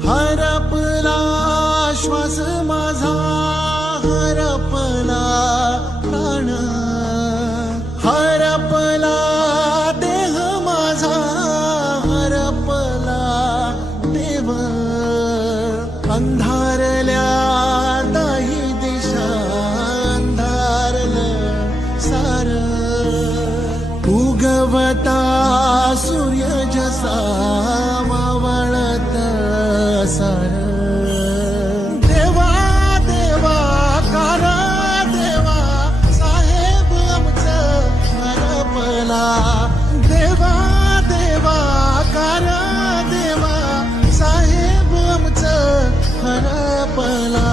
हरपला श्वास माझा, हरपला प्राण, हरपला देह माझा, हरपला देव. अंधारल्या दाही दिशा, अंधारलं सार. उगवता सूर्य जसा मावळत सार. देवा देवा कारा देवा, साहेब आमचं हरपला. देवा देवा कारा देवा, साहेब आमचं हरपला.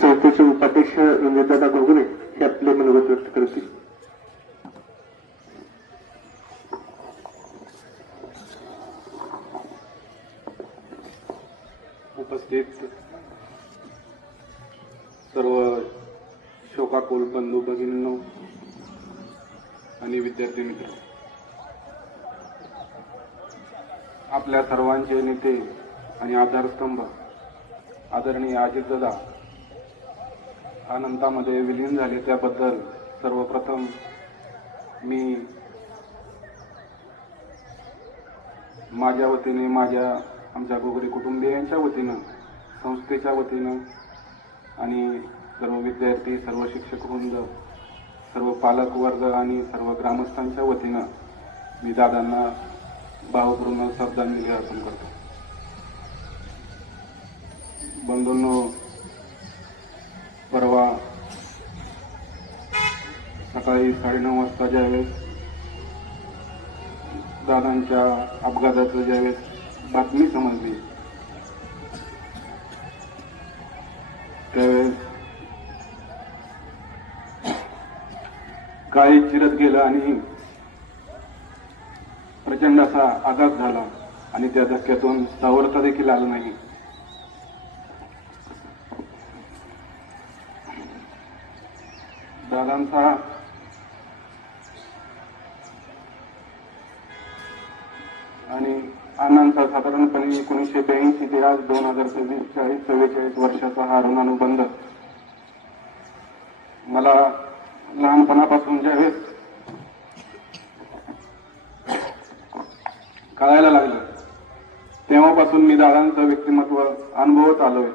संस्थेचे उपाध्यक्ष इंद्रदादा घोगरे हे आपले मनोगत व्यक्त करतील. उपस्थित सर्व शोकाकुल बंधू भगिनींनो आणि विद्यार्थी मित्र, आपल्या सर्वांचे नेते आणि आधारस्तंभ आदरणीय अजितदादा अनंतामध्ये विलीन झाले त्याबद्दल सर्वप्रथम मी माझ्या वतीने, आमच्या घोगरे कुटुंबियांच्या वतीनं, संस्थेच्या वतीनं आणि सर्व विद्यार्थी, सर्व शिक्षकवृंद, सर्व पालकवर्ग आणि सर्व ग्रामस्थांच्या वतीनं मी दादांना भावपूर्ण श्रद्धांजली अर्पण करतो. बंधूंनो, परवा सकाळी 9:30 वाजता ज्यावेळेस दादांच्या अपघाताचं ज्यावेळेस बातमी समजली, त्यावेळेस काळी चिरत गेलं आणि प्रचंड असा आघात झाला आणि त्या धक्क्यातून सावरता देखील आलं नाही. दादांचा आणि अण्णांचा साधारणपणे 1982 ते आज 2044 वर्षाचा हा ऋणानुबंध मला लहानपणापासून ज्यावेळेस कळायला लागलं तेव्हापासून मी दादांचं व्यक्तिमत्व अनुभवत आलोय.